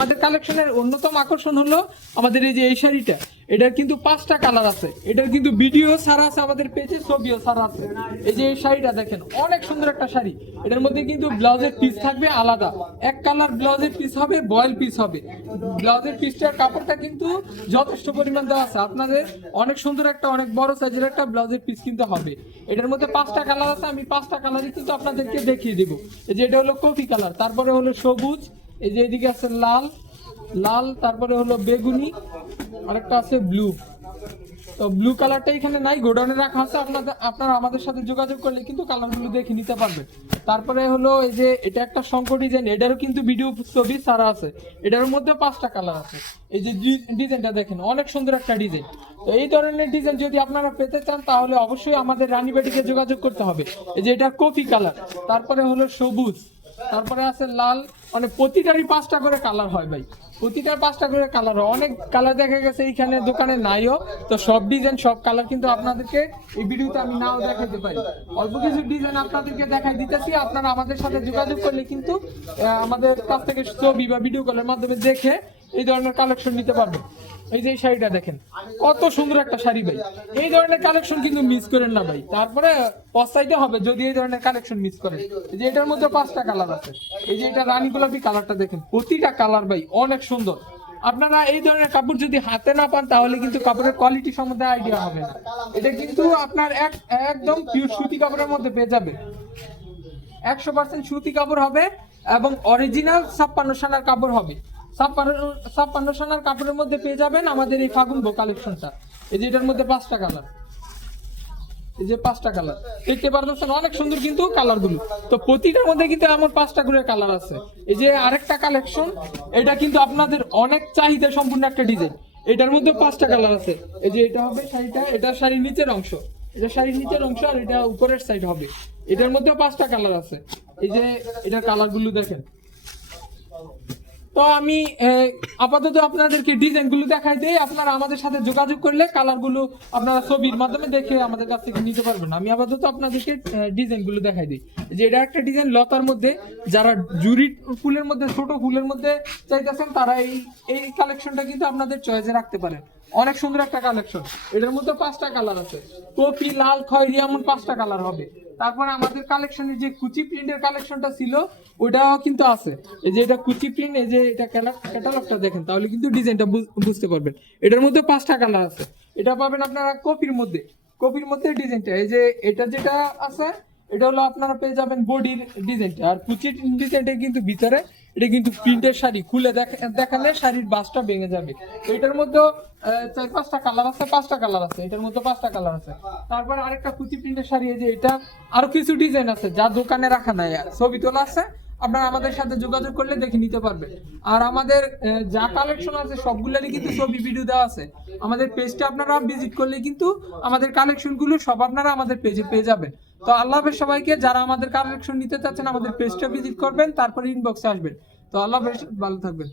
আমাদের কালেকশনের অন্যতম আকর্ষণ হলো আমাদের এই যে এই শাড়িটা, এটার কিন্তু 5টা কালার আছে। এটার কিন্তু ভিডিও ছাড়া আছে, আমাদের পেজে ছবিও ছাড়া আছে। এই যে এই শাড়িটা দেখেন, অনেক সুন্দর একটা শাড়ি। এটার মধ্যে কিন্তু ব্লাউজের পিস থাকবে আলাদা, এক কালার ব্লাউজের পিস হবে, বয়েল পিস হবে। ব্লাউজের পিসটার কাপড়টা কিন্তু যথেষ্ট পরিমাণ দেওয়া আছে। আপনাদের অনেক সুন্দর একটা, অনেক বড় সাইজের একটা ব্লাউজের পিস কিন্তু হবে। এটার মধ্যে 5টা কালার আছে, আমি 5টা কালারই কিন্তু আপনাদেরকে দেখিয়ে দিব। এই যে এটা হলো কফি কালার, তারপরে হলো সবুজ, এই যে এদিকে আছে লাল, তারপরে হলো বেগুনি, আরেকটা আছে ব্লু। তো ব্লু কালারটা এখানে নাই, গোডাউনে রাখা আছে। আপনারা আমাদের সাথে যোগাযোগ করলে কিন্তু কালারগুলো দেখে নিতে পারবেন। তারপরে হলো এই যে এটা একটা শঙ্কর ডিজাইন, এটারও কিন্তু ভিডিও ছবি ছাড়া আছে। এটার মধ্যে 5টা কালার আছে। এই যে ডিজাইনটা দেখেন, অনেক সুন্দর একটা ডিজাইন। তো এই ধরনের ডিজাইন যদি আপনারা পেতে চান তাহলে অবশ্যই আমাদের রানীবাড়িতে যোগাযোগ করতে হবে। এই যে এটা কফি কালার, তারপরে হলো সবুজ, তারপরে আছে লাল। মানে প্রতিটারই 5টা করে কালার হয় ভাই, প্রতিটার 5টা করে কালার হয়। অনেক কালার দেখা গেছে এইখানে দোকানে নাইও, তো সব ডিজাইন সব কালার কিন্তু আপনাদেরকে এই ভিডিওতে আমি নাও দেখাইতে পারি। অল্প কিছু ডিজাইন আপনাদেরকে দেখাই দিতেছি। আপনারা আমাদের সাথে যোগাযোগ করলে কিন্তু আমাদের কাছ থেকে ছবি বা ভিডিও কলের মাধ্যমে দেখে এই ধরনের কালেকশন নিতে পারবেন। এই যে এই শাড়িটা দেখেন, কত সুন্দর একটা শাড়ি ভাই। এই ধরনের কালেকশন কিন্তু মিস করেন না ভাই, তারপরে পস্তাইতে হবে যদি এই ধরনের কালেকশন মিস করেন। এই যে এটার মধ্যে 5টা কালার আছে। এই যে এটা রানী গোলাপি কালারটা দেখেন, প্রতিটা কালার ভাই অনেক সুন্দর। আপনারা এই ধরনের কাপড় যদি হাতে না পান তাহলে কিন্তু কাপড়ের কোয়ালিটি সম্বন্ধে আইডিয়া হবে না। এটা কিন্তু আপনার একদম পিওর সুতি কাপড়ের মধ্যে পেয়ে যাবে, 100% সুতি কাপড় হবে এবং অরিজিনাল 56 সানার কাপড় হবে। 56 সানার কাপড়ের মধ্যে পেয়ে যাবেন আমাদের এই ফাগুন বো কালেকশনটা। এই যে এটার মধ্যে 5টা কালার, এই যে 5টা কালার দেখতে পারতেছেন, অনেক সুন্দর কিন্তু কালারগুলো। তো প্রতিটার মধ্যে কিন্তু এমন 5টা করে কালার আছে। এই যে আরেকটা কালেকশন, এটা কিন্তু আপনাদের অনেক চাহিদা সম্পূর্ণ একটা ডিজাইন। এটার মধ্যে 5টা কালার আছে। এই যে এটা হবে শাড়িটা, এটা শাড়ির নিচের অংশ, এটা শাড়ির নিচের অংশ, আর এটা উপরের সাইড হবে। এটার মধ্যে 5টা কালার আছে। এই যে এটার কালারগুলো দেখেন। তো আমি আপাতত আপনাদেরকে ডিজাইনগুলো দেখাই দেই, আপনারা আমাদের সাথে যোগাযোগ করলে কালারগুলো আপনারা ছবির মাধ্যমে দেখে আমাদের কাছ থেকে নিতে পারবেন। আমি আপাতত আপনাদেরকে ডিজাইনগুলো দেখাই দিই। যে এটা একটা ডিজাইন লতার মধ্যে, যারা জুরি ফুলের মধ্যে, ছোট ফুলের মধ্যে চাইতেছেন তারা এই কালেকশনটা কিন্তু আপনাদের চয়েসে রাখতে পারেন। অনেক সুন্দর একটা কালেকশন। এটার মধ্যে 5টা কালার আছে, কফি, লাল, খয়েরি, এমন 5টা কালার হবে। তারপরে আমাদের কালেকশনে যে কুচি প্রিন্টের কালেকশনটা ছিল ওটাও কিন্তু আছে। এই যে এটা কুচি প্রিন্ট, এই যে এটা ক্যাটালগটা দেখেন তাহলে কিন্তু ডিজাইনটা বুঝতে পারবেন। এটার মধ্যে 5টা কালার আছে। এটা পাবেন আপনারা কপির মধ্যে, ডিজাইনটা। এই যে এটা যেটা আছে এটা হলো আপনারা পেয়ে যাবেন বডির ডিজাইনটা, আর কুচির ডিজাইনটা কিন্তু ভিতরে। এটা কিন্তু প্রিন্টের শাড়ি, খুলে দেখালে শাড়ির বাসটা ভেঙে যাবে। তো এটার মধ্যে 4-5টা কালার আছে, 5টা কালার আছে। এটার মধ্যে 5টা কালার আছে। তারপর আরেকটা কুচি প্রিন্টের শাড়ি, এই যে এটা আরো কিছু ডিজাইন আছে যা দোকানে রাখা নাই, ছবি তোলা আছে। আপনারা আমাদের সাথে যোগাযোগ করলে দেখে নিতে পারবেন। আর আমাদের যা কালেকশন আছে সবগুলোরই কিন্তু ছবি ভিডিও দেওয়া আছে। আমাদের পেজটা আপনারা ভিজিট করলে কিন্তু আমাদের কালেকশনগুলো সব আপনারা আমাদের পেজে পেয়ে যাবেন। তো আল্লাহ হাফেজ সবাইকে। যারা আমাদের কালেকশন নিতে চাচ্ছেন আমাদের পেজটা ভিজিট করবেন, তারপর ইনবক্সে আসবেন। তো আল্লাহ হাফেজ, ভালো থাকবেন।